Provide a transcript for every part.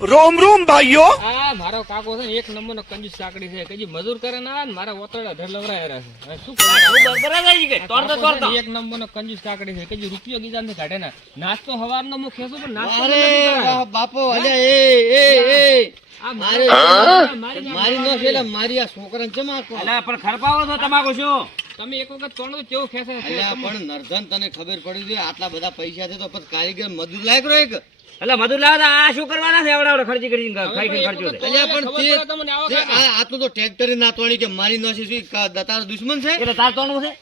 रोम रोम भाइयों। આ મારો કાકો છે ને એક નંબરનો કંજૂસ કાકડી છે કજી મજૂર કરે ના ને મારા ઓતરડા ધર લવરાયા છે હવે શું કરું એક નંબરનો કંજૂસ કાકડી છે કજી રૂપિયો ગીધા ને કાઢે ના નાસ્તો હવારનો મુ ખેસું પણ નાસ્તો અરે વાહ બાપો અલે એ આ મારી નો છે મારી આ છોકરાને ચમાકો અલા પણ ખરપાવો છો તમાકુ શું તમે એક વખત તોણો કેવું ખેસે છે અલ્યા પણ નરધન તને ખબર પડી ગઈ આટલા બધા પૈસા છે તો પછી કારીગર મજૂર લાયક રહ્યો એક અલા મધુર લાવા આ શું કરવાના છે એવડા ખર્ચી કરી ખાઈ ખાઈ ખર્ચો છે અલ્યા પણ તે આ તો ટ્રેક્ટર નાતવાણી કે મારી નો છે તારો દુશ્મન છે એટલે તાર તોણું છે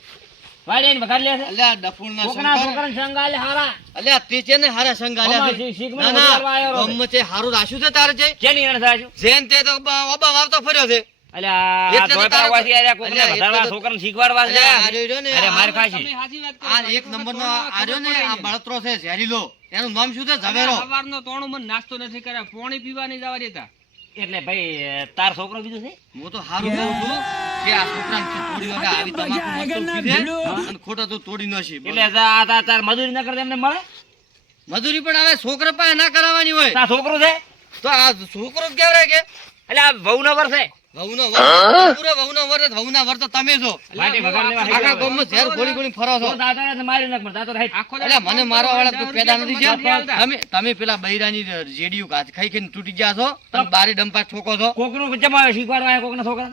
વાડે ને વગાડ લે છે અલ્યા ડફુણ ના છોકરા છોકરાને સંગાલે હારા અલ્યા તે છે ને હારા સંગાલ્યા છે શીખમાં ના કરવા આવ્યો ના ગમ છે હારું રાખ્યું છે તારે છે કેની એને થાય જેન તે તો ઓબા વાવતો ફર્યો છે અલ્યા એટલે તો ધોઈ તારે પાડવાથી આર્યા કોકને અલ્યા વધારવા એટલે તો- છોકરાને શીખવાડવા છે અલ્યા આ રહ્યો ને અરે માર ખાશે તમે સાચી વાત કરો આ એક નંબર નો આર્યો ને આ બળતરો છે ઝેરીલો એનું નામ શું છે ઝવેરો હવારનો તોણો મને નાસ્તો નથી કર્યા પાણી પીવા નહીં જવા દેતા એટલે ભાઈ તાર છોકરો બીજું છે હું તો હારું કહું છું કે આ છોકરાને તોડી વગર આવી તમાકુ વસ્તુ પીધે અને ખોટા તો તોડી નશી એટલે તાર મજૂરી ન કરે એમને મળે મજૂરી પણ હવે છોકરા પાસે ના કરાવવાની હોય તાર છોકરો છે તો આ છોકરો જ કેવરાય કે એટલે આ વહુ નો વર છે વહુનો વર તો તમે છો વાટે વગાડ લેવા આખા ગામમાં ઝેર ગોળી ગોળી ફરો છો તો દાદાને મારી નાખ પણ દાદો રાઈટ આખો એટલે મને મારવા વાળા તો પેદા નથી છે નથી આવતા. તમે પેલા બૈરાની જેડીયું ખાઈ ખાઈને તૂટી ગયા છો તમે બારે ડંપા ઠોકો છો કોકનું જમાવે શીખવાડવા આવ્યા કોકના છોકરા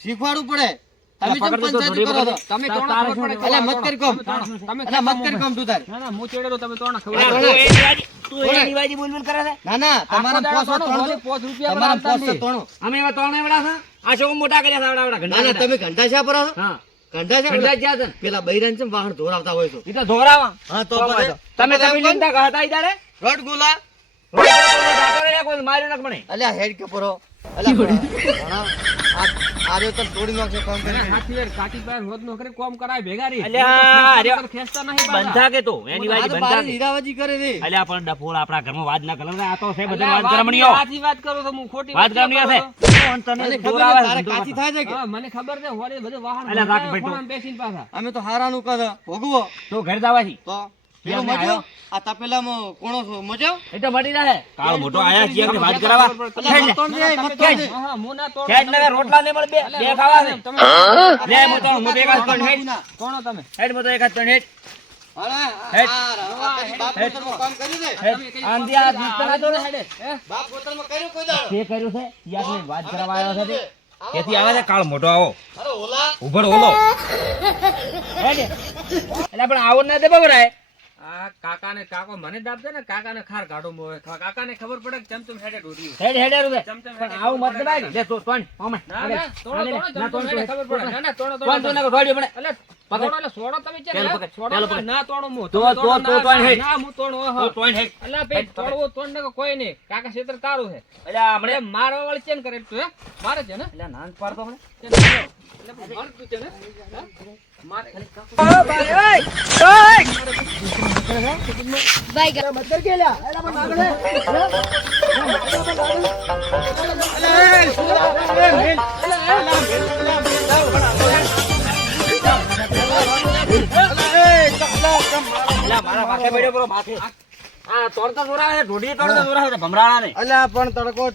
શીખવાડવું પડે તમે કેમ પંચાયતી કરો છો તમે તોણો તારે ખબર પડે અલ્યા મત કરી કોમ તમે અલ્યા મત કરી કોમ તું તારે ના ના હું ચેડેલો તમે તોણો ખબર તું પડે. એની વાજી બોલ બોલ કરે છે ના ના તમારા આખો દાડો પોસો તોણો, તોણો ભલે 5 રૂપિયા તમારા પણ પોસો આવતા તોણો અમે એવા ત્રણ એવડા છે આ શું મોટા કર્યા છે આવડા આવડા ના ના ઘંટા તમે ઘંટા શા પર છો હા ઘંટા શા ઘંટા પર? જ્યાં છે પેલા બૈરાન છે વાહન ધોરાવતા હોય છો ઈ તો ધોરાવા હા તો તો પછી તમે તમે લીંડા કહતા ઈદારે રડ ગુલા માર્યો નક મને અલ્યા હેડ કે પરો અલ્યા આર્યો તો તોડી નાખશે કામ અને કરી હાથી વેર કાઠી પાસે રોજ નો કરે કોમ કરાય ભેગા રી અલ્યા, અરે. ખેંચતા નહીં પાછા. બંધા કે તો એની વાજી બંધા કે હીરાવાજી કરે રે અલ્યા પણ ડફોળ આપણા ઘરમાં વાત ના કરે આ તો છે બધા અલ્યા, વાત કરમણીઓ સાચી વાત કરું તો હું ખોટી વાત કેમ કરમણીઓ કરું છે છું? કોણ તને મને ખબર દોરાવે છે, તારે ધંધો કાચી કરતા. થાય છે કે હા, મને ખબર છે હોરે બધું વાહન અલ્યા, રાખ ભાઈ તો. ખોણામાં બેસીને પાછા અમે તો હારાનું કહે ભોગવો તો ઘર જવાથી તો પેલો એમને મજો આયો. આ તપેલામાં કોણો છો મજો એ તો મટી રહે કાળો મોટો આયા છે આપણે વાત કરાવવા અલ્યા મત તોડ દે, મત તોડ દે. હા, હું ના તોડું. ખેડ નગર રોટલા ને મળે બે બે ખાવા છે તમે લે હું તો હું તો એક હાથ ત્રણ હેડ તોડો તમે હેડ હું તો એક હાથ ત્રણ હેડ હાલે, હેડ. આ કદી બાપ હોટલમાં કામ કર્યું છે હેડ આંધી આ દુસ્તર હતો ને હેડે, હે? બાપ હોટલમાં કર્યું કોઈ દાડો? તે કર્યું છે યાસને વાત કરાવવા આવ્યો છે તે. ત્યાંથી આવે છે કાળ મોટો આવો અરે ઓલા ઉભર ઓલો હેડ એટલે પણ આવો ના દે બબરાય આ કાકા ને કાકો મને દાબશે ને કાકા ને ખાર કાઢો મોય કાકા ને ખબર પડે કે ચમચમ હેડે ઢોર્યું હેડ હેડ હેડ ચમચમ પણ હેડે આવું મત ખબર પડે. દબાય લે તો તોણ ઓમે ના ના તોડો તોડો ના ચમચમ હેડે ખબર પડે ના ના તોડો તોણ તો તોડો ના ઢોળ્યો મને એટલે તોડો એટલે સોડો તમે છે પેલું ને પકડ, સોડો પેલું ના, પકડ. ના તોડો મુ તો તોણ હેડ. ના હું તોડો તો તોણ હેડ અલ્લા ભાઈ તોડવો તોડ ને કોઈ નહીં કાકા ક્ષેત્ર તારું છે એટલે હમણે અરે મારવા વાળી ચેન કરે તું હે મારે છે ને એટલે નાન પાડતો મને ચેન કરે. એટલે પછી મારતું છે ને હે? મારે એટલે મારા માથે પડ્યો બરો માથે આ તોડતો દોરાવે છે ઢોડી તોડતો દોરાવે છે ભમરાળા ને અલ્યા પણ તડકો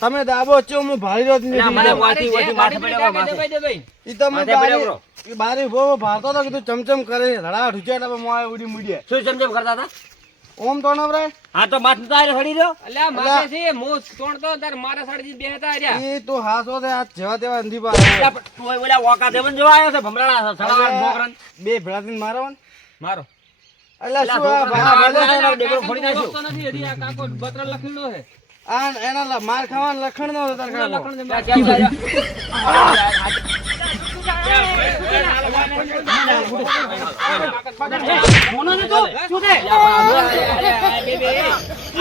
તમે દાબો છો હું ભારી રહ્યો એટલે મને વાથી વાથી માથે પડ્યો બરો માથે દે ભાઈ ઈ તમે માથે પડ્યો બરો બારી બહુ ભારતો તો કીધું ચમચમ કરે રડા ઢુચેટા પર મોય ઉડી મુડીએ શું સમજમ કરતા હતા ઓમ તો નવરાય હા તો માથે તો આરે સડી રહ્યો અલ્યા મારે છે હું તોડતો તાર મારા સાડી બેહતા રહ્યા ઈ તો હાસો છે આ જેવા તેવા અંધી પા તું ઓલા વોકા દેવન જોવા આવ્યો છે ભમરાળા સડાવાળા છોકરાને બે ભેળાથી મારો ને મારો અલ્યા શું આ છોકરા ભલા ભલે આ ડેગરો ફોડી નાખ્યો. તો નથી હજી આ કાકો બત્ર લખીડો છે આ એના માર ખાવાનું લખણ નો તાર પૂરા કાકો લખણ ત્યાં છે કેમ છે? મોનો ને તું? શું છે? આ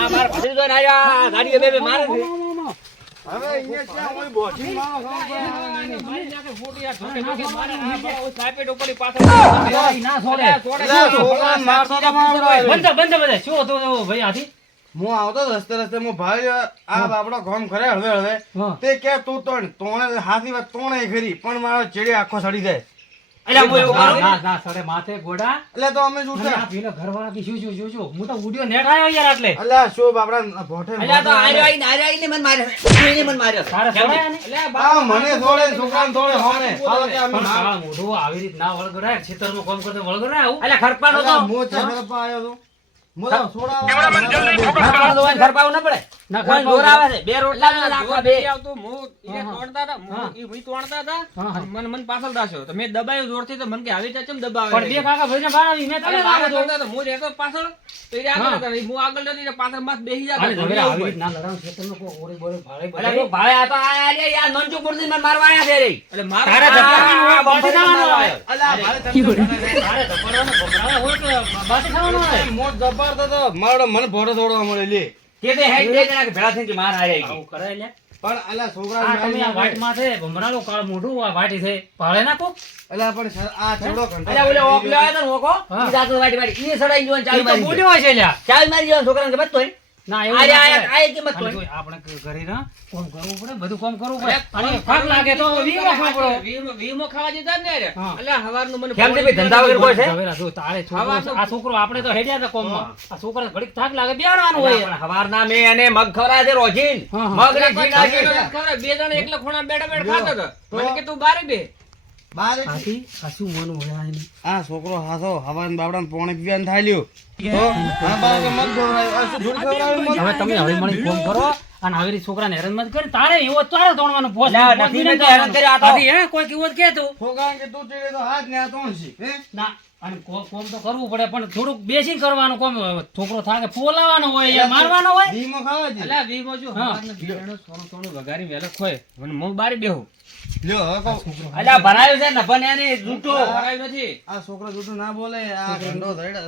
મારા ભત્રીજો ને આયા, ગાડીએ બે બે મારે છે. હવે અહીંયા ક્યાં હોય બોચી મારો મારી નાખે ફોટી આ ઢોકે નાખે મારે આ બહુ સાપેટ ઉપરની પાછળ ના છોડે. અલ્યા, છોડે. છોકરા મારતો તો મારો બંધ બંધ બધે શું હતું એવું ભાઈ હાથી હું આવતો રસ્તે રસ્તે હું ભાઈ આ બાપડો કામ કરે હળવે હળવે હા. તે કે તું તોણ તોણે હાથી વાત તોણે ખરી પણ મારો ચેડી આખો સડી જાય અલ્યા હું એવું કરું ના ના સરે માથે ગોડા એટલે તો અમે જ અને ઉઠ્યા. આ પેલો ઘરવાળા કી શું શું શું શું હું તો ઉડ્યો નેટ આવ્યો યાર એટલે અલ્યા શું બાપડા ભોઠે અલ્યા તો આર્યો મને માર્યો એને મને માર્યો તારે છોડાયા ને અલ્યા આ મને થોડે છોકરાને થોડે હોમે હાલો કે અમે પણ કાળા મોઢું આવી રીત ના વળગડાય ખેતરમાં કામ કરતો વળગડાય આવું અલ્યા ખરપાનો તો અલ્યા મોચે ખરપા આવ્યો તો મોદા છોડાવા ખરપાનો તો હોય, ખરપાવું ના પડે ના કોઈ ખરપાવું જોર આવે છે બે રોટલા જ રાખવા બે આવતો હું એ તોડતા હતા એ ભાઈ તોડતા હતા હા, હા. અને મને પાછળ દાસ્યો તો મેં દબાયું જોરથી તો મને કે આવી રીતે ચમ દબાવે પણ બે કાકા ભાઈને બાળાવી મેં તને લાગે તો હું રહેતો પાછળ તો એ આગળ હતા. હું આગળ નથી તો પાછળ માં બેસી જતો. અને ઝવેરા આવી રીત ના લડાવ ખેતરમાં કોઈ ઓરે બોરે ભાળે અલ્યા બધે તો ભાઈ આ તો આ યાર નંજુ કુર્સી મને મારવા આયા છે રે એટલે મારો તારે ધપાવવાનું હોય, આ બાટી બંપર ખાવાનું મારવા હોય. આવ્યો. અલ્યા ભાઈ તમે તારે ધપાવવાનું ભભરાવા હોય કે બાટી ખાવાનું હોય મોટ જબરદસ્ત હતો. મારો મને ભોટો થોડવા મળે લે કે તે હેડ બે જણા કે ભેળા થઈને કે માર આયા આવું કરાય લે પણ અલ્યા છોકરા આ તમે આ વાટમાં છે ભમરાળો કાળ મોઢું આ વાટી છે ભાળે ના કોક અલ્યા પણ આ થોડો અલ્યા ઓલે ઓકલો આવ્યો તો ને ઓકો હા. ઈ જાતો વાડી વાડી ઈ સડાઈ જોન ઈ ચાલ તો મારી બોલ્યો હશે લ્યા ચાલ મારી જોન છોકરાને કે બતોય ના એવું આયા ના આયા કરાય. આયા કે મત અને તોય જોઈ આપણે ઘરે ના કોમ કરવું પડે બધું કોમ કરવું પડે અને થાક લાગે તો વીમો ખાપડો વીમો ખાવા જતા ને રે. હા. અલ્યા હવારનું મને કેમ છે ભાઈ ધંધા વગર કોઈ છે ઝવેરા જો તારે છોકરો ખાવાનું- આ છોકરો આપણે તો હેડ્યા હતા કોમમાં આ છોકરાને ઘડીક થાક લાગે બેહાડવાનું હોય પણ હવારના મેં એને મગ ખવડાવ્યા છે રોજીન હા, હા. મગ ને કોઈ ઝીણા ખાતો છે. નથી ખબર. બે જણા એકલા ખૂણા બેઠા બેઠા ખાતા હતા. મને કે તું બારે બે. બાર આથી આ શું મન હોય આ એનું? આ છોકરો હાથો હવાન બાવડાને પોણે પીવાનું થાય લ્યો તો હા બાવ કે મગ દોરાય આ શું ધૂળ ખવડાવે મગ હવે તમે હવે મળી ફોન કરો અને આવી રીતે છોકરાને હેરાન મત કરી તારે એવો તારે દોડવાનું પોસ્ટ લા, નથી મેં તો હેરાન કર્યો આ તો. હે કોઈ કેવું જ કે તું છોકરાને કે તું ચીડે તો હાથ ને આ તોણ છે હે ના અને કોમ તો કરવું પડે પણ થોડુંક બેસીને કરવાનું કોમ છોકરો થાકે ફોલાવાનો હોય યાર મારવાનો હોય ધીમો ખાવા દે અલ્યા વીમો જો હા. હવારનું બિયારણ સોનું સોનું વઘારી વહેલો ખોય. મને હું બારે બેહું. લ્યો હવે કહું અલ્યા ભરાયું છે ને પણ એને જૂઠો ભરાયું નથી. આ છોકરો જૂઠું ના બોલે આ ગંડો થઈડા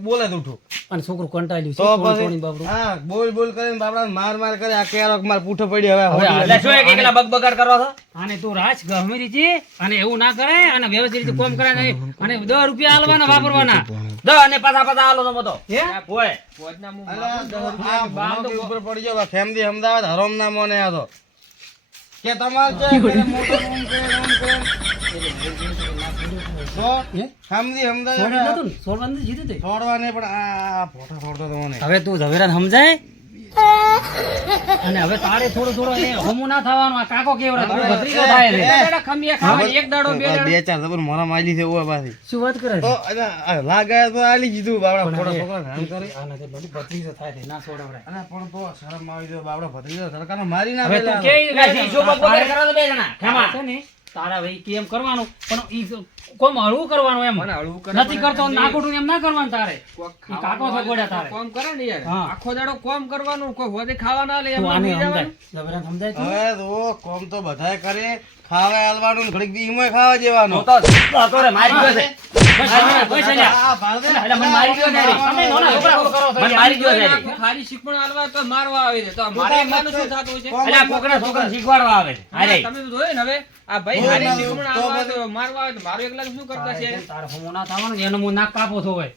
બોલે જૂઠું અને છોકરું કંટાળ્યું છે તો તોડી પછી તોડી બાબરું હા બોલ બોલ કરીને બાપડા માર માર કરે આ કેરોક માર પૂઠો પડી હવે હવે એટલે શું એક એકલા બગબગાટ કરો છો અને તું રાજ ગમેરી છે અને એવું ના કરે અને વ્યવસ્થિત રીતે કોમ કરે નહીં અને 10 રૂપિયા આલવાના વાપરવાના દ અને પાછા પાછા આલો તમે તો હે હોય પોચના મું અલ્યા માપું, 10 આ રૂપિયા ભણો બાર કે તો ઉપર પડી ગયો ફેમદી અમદાવાદ હરોમ ના મોને આ તો કે તમાર છે કે મોટો ઓમ કરે તો હે? ફેમદી છોડી અમદાવાદ નતું ને છોડવાનું નથી જીધું તે છોડવા ને પણ આ ફોટો છોડતો તો મને હવે તું ઝવેરાને સમજાય અને હવે તારે થોડું થોડું એ હમું ના થવાનું આ કાકો કેવડા તું ભત્રીજો થાય છે દાડા ખમીયા ખાવા, એક દાડો બે દાડો. બે ચાર જબર મોરા માલી છે ઓવા પાછી શું વાત કરે તો છે લાગે તો આલી દીધું બાબડા પણ ફોટો હવે છોકરા હેરાન કરે આના તે બધું ભત્રીજો થાય છે ના છોડાવડાય અને પણ તો શરમ આવી જાય બાબડા ભત્રીજો સરકારને મારી ના હવે તું કે એટલે શું બગબગાટ કરો છો બે જણા ખેમા છે ને તારા ભાઈ કેમ કરવાનું પણ ઈ કોમ હળવું કરવાનું એમ મને હળવું કરે, નથી મને કરતો નથી. નાખોટું એમ ના કરવાનું તારે કોક ઈ કાકો ખાવાનું થગોડ્યા તારે કોમ કરે ને યાર. હા. આખો દાડો કોમ કરવાનું, કોઈ હોદે ખાવા ના લે તું એમાં આને બી સમજાય જવાનું. ઝવેરાને સમજાય તું હવે તો કોમ તો બધાય કરે ખાવા આલવાનું ને ઘડીક દી ઈમોય ખાવા જેવાનું તો તો રે મારી ગયો છે બસ અલ્યા. આ ભારત એટલે મને મારી ગયો છે રે. તમે નાના છોકરા શું કરો છો મને યાર? મારી ગયો છે રે. આખું ખારી શીખમણ આલવા તો મારવા આવે છે. તો મારે એકલાનું શું થાતું હોય છે? કોમ અલ્યા કોકના છોકરા શીખવાડવા આવે છે હારે તમે તો જોયું ને હવે આ ભાઈ બોલ હારી ના, શીખમણ તો આલવા પછી- તો મારવા આવે તો મારું એકલાનું શું કરતા છે? તારે હમું ના થવાનું ને એનો મું નાક કાપો છો હોય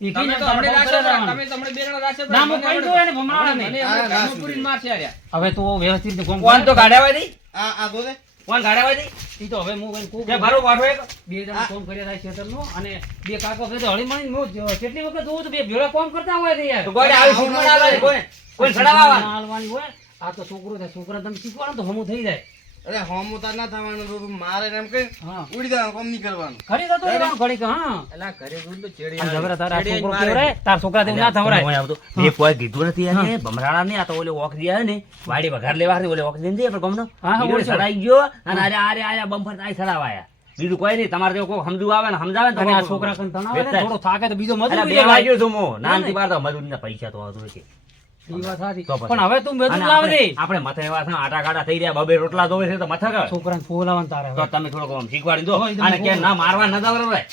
ઈ તમે કીને તો તારે હમણાં ફોન રાશે કરે તમે તો હમણાં બે જણા રાશે ના, મને હું કહી આવડે. દઉં એને ભમરાડા ને. મને હમણાં ઘરમાં પૂરીને મારશે આર્યા. હવે તું વ્યવસ્થિત રીતે કોમ કોણ તો કર. ગાડાવા દી આ તો દે કોણ ગાડાવા દી ઈ તો હવે હું એને કહું કે મારું વાઠો એક બે જણા કોમ કર્યા થાય ખેતરનું અને બે કાકો ભેગા હળીમળીને હું કેટલી વખત જોઉં તો બે ભેળા કોમ કરતા હોય છે યાર તો કોઈ આવી શીખવાડ આવે છે કોઈ કોઈ ચડાવવા ના હાલવાની હોય આ તો છોકરો છે છોકરા તમે શીખવાડો તો હમું થઈ જાય અરે હોમું તાર ના થવાનું તો તું મારે એમ કઈ હા ઉડી જવાનું કોમ નહીં કરવાનું ખરી તો રહેવાનું ઘડીક હા એલા ઘરે જોઈને તો ચેડી અને આવે. ઝવેરા તારા ચેડી છોકરો મારે. કેવડાય તાર છોકરા તેવું ના થવરાય મેં કોઈ કીધું નથી એને ભમરાડા ને આ તો ઓલે ઓકરી આવે ને વાડી વઘાર લેવા હતી ઓલે ઓકરી ને આપણે ગમનો હા, હા, ઓળખ્યો. સડાઈ ગયો અને આરે આરે આયા બમ્ફર તાઈ સડાવાયા બીજું કોઈ નહીં તમારે જો કોઈ સમજુ આવે ને સમજાવે ને તો અને આ કોઈ છોકરા કન તણાવે ને વેચાય. થોડો થાકે તો બીજો અલા, મજૂરી બે લેવાય. વાગ્યો છું હું નાનથી બાર તો મજૂરીના પૈસા તો આવતું છે ઈ વાત સાચી. તો પછી. પણ હવે તું મજૂર અને લાવ દે આપણે માથે એવા છે આટા કાટા થઈ રહ્યા બબે રોટલા ધોવે છે તો માથા કર છોકરાને ફોલાવાનું તારે હવે. તો તમે થોડોક આમ શીખવાડી દો હોય, તમે અને કે બોલો. ના મારવા ન દવરાય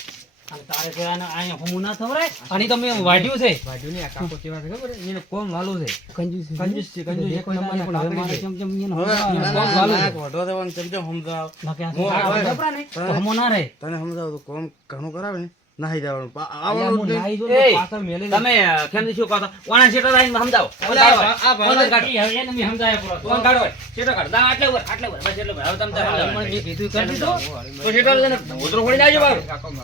અને તારે છે આને અહીંયા હમું ના થવરાય અને ઈ તો મેં વાઢ્યું છે વાઢ્યું નહીં, આ કાકો કેવા છે ખબર છે? એને કોમ વાલું છે. કંજૂસ છે. કંજૂસ છે, કંજૂસ. એક કોઈ ના નંબરના પણ હવે મારે કાકડી કેમ કેમ એને હવે સમજાવવાનું. ના, કોમ ના, વાલું ના, છે. વઢો દેવાનું ચમચમ સમજાવ બાકી આ હું છોકરા હવે- જબરા ને તો હમું ના રહે તને સમજાવ તો કોમ ઘણું કરાવે ને નાહી જવાનું અલ્યા, હું આવવાનું જ નહીં. નાહી જોઉં તો એ, પાછળ મેલી દે. તમે કેમ શું કહો છો ઓણા શેટર આવીને સમજાવો અલા, આ ઓણ ભાઈ- કાઢી ઈ હવે એને મેં સમજાવ્યા પૂરો. ઓણ કાઢો શેઠો કાઢ. ના, આટલે ઉભા, આટલે ઉભા. બસ એટલો ભાઈ. હવે તમે તારે મને સમજાવો. મેં કીધું કરી દીધું. તો શેઠો છે ને, ગોદડું ખોલી નાખજો બારું.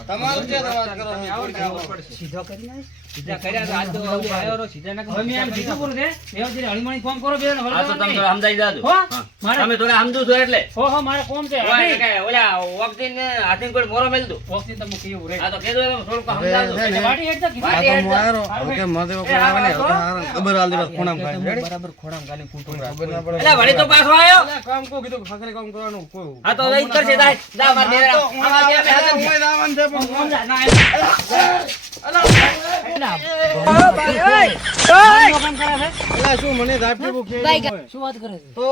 તમારું છે તો વાત કરો. સીધો કરી નાખ. સીધા કર્યા તો આજ તો ઓલો આવ્યો રો, સીધા ના હવે મેં એમ કીધું પૂરું છે. મેં જરી હળીમળી ફોન કરો બે ને આ તો તમે થોડા સમજાવી જાજો. હો? હા. મારે તમે થોડા સમજો છો એટલે હો હો મારે કોમ છે. ઓય, એટલે કાંઈ ઓલા વખતીને હાથીને કોઈ મોરો મેલ દો. વખતે તમે કેવું રે. આ તો કીધું એમ થોડુંક હવે સમજાવજો. છે ને, વાડી હેડ તો કીધું. આ તો હું આયરો. હવે કે મધેવો કોઈ આવે ને, હવે હારા ખબર આલ દેવા ખૂણામાં ખાય. રેડી? બરાબર ખોડામ ગાલી કૂટું ખબર ના પડે. એટલે વળી તો પાછો આવ્યો. અલા, કામ કો કીધું ફકરે કામ કરવાનું કોઈ. આ તો લઈ જ કરશે. જાય. જા, માર દેર આવ. આવા દે, અમે હાથે જ હું દાવન છે પણ કોણ જા ના અલા, શું મને ઝાપટી બહુ ખેંચી હોય. શું વાત કરે છે? તો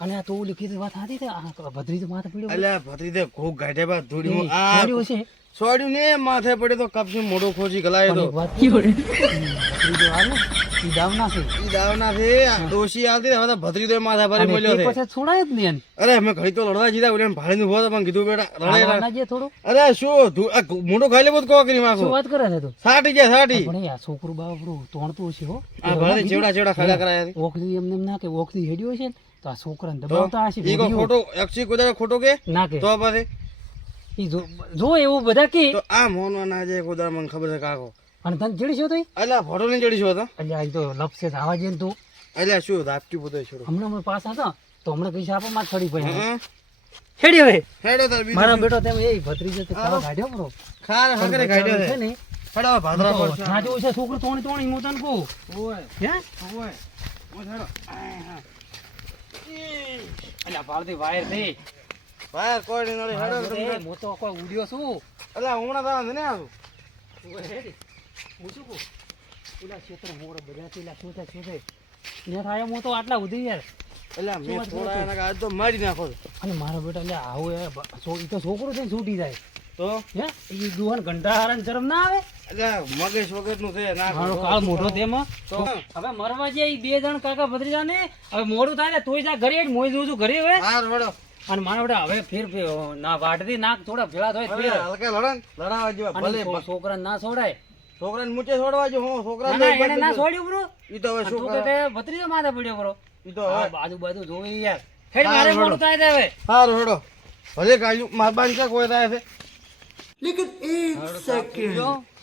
અને આ તો ઓલી કીધી વાત હતી તે આ ભદ્રી તો માથે પડ્યો. અલ્યા ભત્રીજે ઘોક ગાઢે બા ધૂળી હું આ પડ્યો છે. સોડ્યું ને માથે પડે તો કપસી મોઢું ખોજી ગલાયો પણ તો એક વાત ભત્રી જો હાલ ને ઈ દાવ ના છે. ઈ દાવના છે આ ડોશી આલતી હવે તો ભત્રીજો માથા ભરી અને મળ્યો તે છે. પછી છોડાય જ નહીં અરે અમે ઘડી તો લડવા જીધા ઓલે ભાડીને ઉભો હતો પણ કીધું બેટા લડાઈ એને. ના જે થોડું અરે શું આ મોઢું ખાઈ લે બધું કોકરી શું માખો વાત કરે છે તું? સાટી જાય સાટી પણ યાર છોકરું બાપરું તોણતું છે હો. આ ભાડે ચેવડા ચેવડા ખાડા કરાયા છે. ઓખલી એમને એમ ના કે ઓખલી હેડ્યો છે ને તો આ છોકરાને દબાવતા હશે. ઈ કો ખોટો એક્સી કોઈ ખોટો કે ના કે તો પછી ઈ જો એવું બધા કે તો આ મોનવા ના જાય કોદા મને ખબર છે કાકો અને તને ચડી છો તો અલ્યા ફોટો ને ચડી છો તો અલ્યા ઈ તો લપસે આવા જઈને તું અલ્યા શું ધાપટી બધો છોડો હમણાં પાસ હતો તો હમણાં કઈ આપો માં છડી પડી હા હેડી હવે હેડો તાર બીજું મારા બેટો તેમ એ ભત્રીજો તે ખાવા કાઢ્યો બરો ખાર હકરે કાઢ્યો છે છે ને હેડો ભાદરા પર છે. ના જેવું છે છોકરો તોણી તોણી હું તને કહું ઓય હે ઓય ઓય હેડો અલ્યા ભારતી વાયર દે ભાઈ કોઈ નહીં નડે હેડો તમે. હું તો કોઈ ઉડ્યો છું અલ્યા હમણાં તારા છે ને આવું હું શું કહું ઓલા ક્ષેત્ર મોડો બધા પેલા શું થાય ને થાય હું તો આટલા સુધી યાર અલ્યા મેં થોડા એના આજ તો મારી નાખો છો. અને મારો બેટા લે આવું ઈ તો છોકરો છે ને છૂટી જાય તો હે ઈ દુહન ઘંટા હારાને શરમ ના આવે અલ્યા મગજ વગર નું છે ના મારો કાળ મોઢો તેમાં તો હવે મરવા જાય ઈ બે જણ કાકા ભત્રીજા ને હવે મોડું થાય ને તોય જા ઘરે જ મોય જોઉં છું ઘરે હવે હાર વડો અને મારા બેટા હવે ફેર ના વાટથી નાક થોડા ભેળા થાય ફેર હલકા લડન લડાવા જેવા અને ભલે છોકરાને ના છોડાય છોકરાને મૂચે છોડવા જો હું છોકરા ના ના એને ના છોડ્યું બ્રો ઈ તો હવે શું તું કરે કે ભત્રીજો માથે પડ્યો બ્રો ઈ તો આ હવે બાજુ બાજુ જોવે યાર હેડ હા, મારે હેડો. મોડું થાય છે હવે હાર વડો ભલે કાઢ્યું મારબાન છે કોઈ થાય છે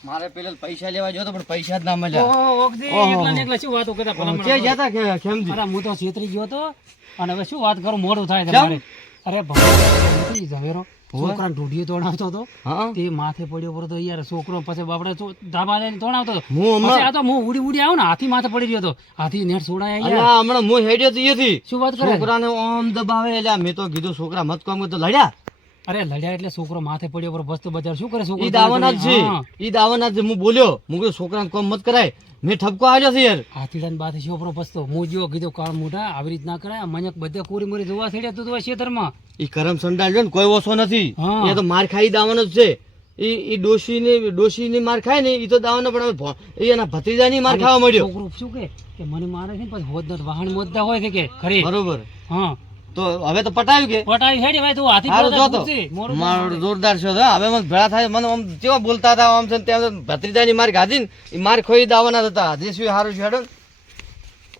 મારે પેલા પૈસા લેવા જો તો પણ પૈસા જ ના મળ્યા ઓહો ઓગદી એકલા ને એકલા શું વાતો કરતા ભલા કે જતા કે કેમજી અરે હું તો છેતરી ગયો તો અને હવે શું વાત કરું મોડું થાય છે મારે અરે ભગવાન ઝવેરો છોકરાને ઢૂંઢીએ તોડાવતો હતો હા તે માથે પડ્યો પડ્યો તો યાર છોકરો પછી બાપડે ધાબા લઈને તોડાવતો હતો હું હમણાં પછી આ તો હું ઉડી ઉડી આવ્યો ને હાથી માથે પડી ગયો હતો હાથી નેટ છોડાયા યાર અલ્યા હમણાં હું હેડ્યો તો અહીંયાથી. શું વાત કરે છોકરાને ઓમ દબાવે એટલે મેં તો કીધું છોકરા મત કામ તો લડ્યા અરે લડ્યા એટલે છોકરો માથે પડ્યો પર બસ તો બજાર શું કરે છોકરો ઈ દાવાના જ છે હા. ઈ દાવાના જ છે. હું બોલ્યો હું કીધું છોકરાને કામ મત કરાય મેં ઠપકો આવ્યો છે યાર હાથીડાને બાથે છોકરો પસતો હું જેવો કીધું કાળ મોઢા આવી રીત ના કરાય મને બધે કોરી મોરી જોવા છેડ્યા તું તો ખેતરમાં ઈ કરમ સંડાલ છે ને કોઈ ઓછો નથી હા. એ તો માર ખાઈ દાવાનો જ છે ઈ ડોશીની માર ખાય ને ઈ તો દાવાનો પણ હવે ઈ એના ભત્રીજાની માર ખાવા મળ્યો છોકરો શું કે મને મારે છે ને પછી હોદના વાહન મોદતા હોય છે કે ખરી બરોબર હા તો હવે તો પટાયું કે પટાઈ હેડી ભાઈ તું હાથી હારું બોલતા જો તો પૂછજે. મોરું મારો જોરદાર છે હો. હવે મને ભેળા થાય મને આમ કેવા બોલતા હતા આમ છે ને તેમ ભત્રીજાની માર ગાધી ને ઈ માર ખોઈ દાવાના હતા હજી શું હારું છે હેડો